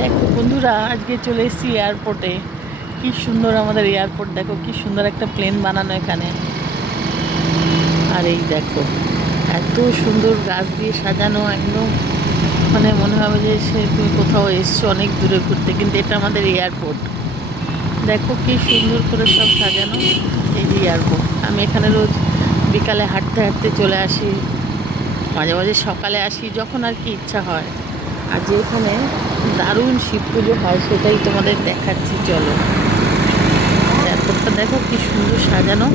দেখো বন্ধুরা, আজকে চলে এসেছি এয়ারপোর্টে। কি সুন্দর আমাদের এয়ারপোর্ট, দেখো কি সুন্দর একটা প্লেন বানানো এখানে। আর এই দেখো, এত সুন্দর গাছ দিয়ে সাজানো, একদম মানে মনে হবে যে তুমি কোথাও এসছো অনেক দূরে ঘুরতে, কিন্তু এটা আমাদের এয়ারপোর্ট। দেখো কি সুন্দর করে সব সাজানো। এই যে এয়ারপোর্ট, আমি এখানে রোজ বিকালে হাঁটতে হাঁটতে চলে আসি, মাঝে মাঝে সকালে আসি, যখন আর কি ইচ্ছা হয়। আর যে এখানে দারুণ শিব পুজো হয় সেটাই তোমাদের দেখাচ্ছি, চলো। এয়ারপোর্টটা দেখো কি সুন্দর সাজানো,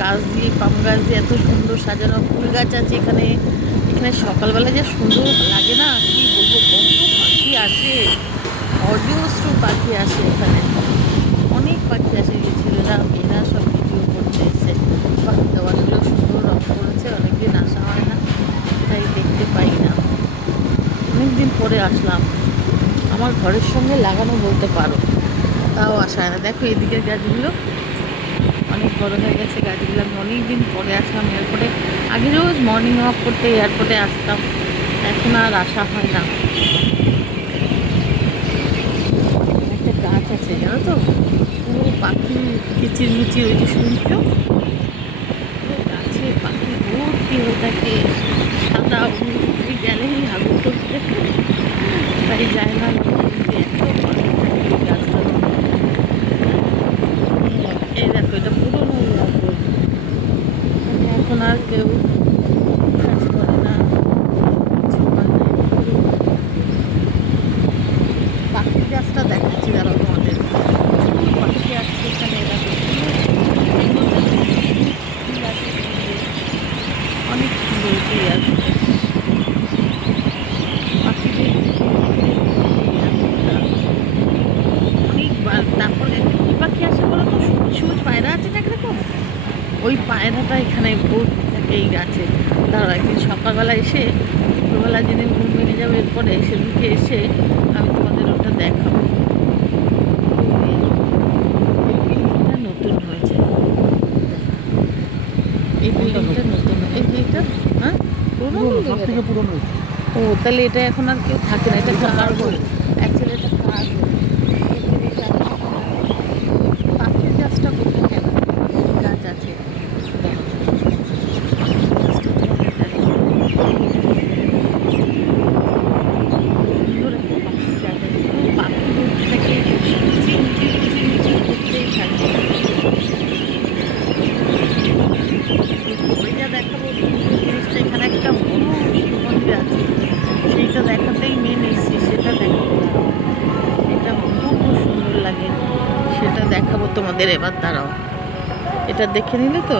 গাছ দিয়ে, পাম গাছ দিয়ে এত সুন্দর সাজানো, ফুল গাছ আছে এখানে। এখানে সকালবেলা যে সুন্দর লাগে না, কি বলবো, কত পাখি আসে, অজস্র পাখি আসে এখানে। অনেক পাখি আসে, যে ছেলেরা মেয়েরা সব ভিডিও করতে এসে। দেওয়ালগুলো সুন্দর রং করেছে, অনেকদিন আসা হয় না, তাই দেখতে পাই না। অনেকদিন পরে আসলাম, আমার ঘরের সঙ্গে লাগানো বলতে পারো, তাও আসা হয় না। দেখো এদিকের গাছগুলো অনেক বড় হয়ে গেছে গাছগুলো। আমি অনেকদিন পরে আসলাম এয়ারপোর্টে। আগে রোজ মর্নিং ওয়াক করতে এয়ারপোর্টে আসতাম, এখন আর আসা হয় না। একটা গাছ আছে জানো তো, পুরো পাখি কিচিরমিচির, ওই যে শুনছো, পুরো গাছে পাখি ভর্তি হয়ে থাকে, সাদা উড়ে গেলেই হাগুর করতে, তাই যায় না। কিন্তু এত পাখি থাকে এই গাছটার মধ্যে। এই দেখো, এটা পুরোনো এয়ারপোর্ট, এখন আর কেউ কাজ করে না, কিছু হয় না। পাখির গাছটা দেখাচ্ছি দাঁড়াও তোমাদের। প্রচুর পাখি আসছে এখানে, দেখো অনেক সুন্দর এই এয়ারপোর্টে পাখিদের অনেকবার। তারপরে একটা কী পাখি আসে বলো তো, সবুজ সবুজ পায়রা আছে না কিরকম, ওই পায়রাটা এখানে ভর্তি থাকে এই গাছে। ধরো একদিন সকালবেলা এসে, দুপুরবেলা যেদিন ঘুম ভেঙে যাবে এরপরে, সেদিনকে এসে আমি তোমাদের ওটা দেখাবো। এই বিল্ডিংটা নতুন হয়েছে, এই বিল্ডিংটা নতুন, এই যে এটা, হ্যাঁ পুরোনো। ও তাহলে এটা এখন আর কেউ থাকে না, এটা কার্গো, অ্যাকচুয়ালি এটা কার্গো। পাখির গাছটা কোথায় কেন, গাছ আছে দেখো, সুন্দর একটা পাখির গাছ আছে, পুরো পাখি ঘুরতে থাকে, চিমচিম চিমচিম করতেই থাকে। ওইটা দেখাবো, কিন্তু জিনিসটা এখানে একটা বড় শিব মন্দির আছে, সেইটা দেখাতেই মেন এসছি, সেটা দেখাবো দাঁড়াও। এটা খুব সুন্দর লাগে, সেটা দেখাবো তোমাদের, এবার দাঁড়াও। এটা দেখে নিলে তো।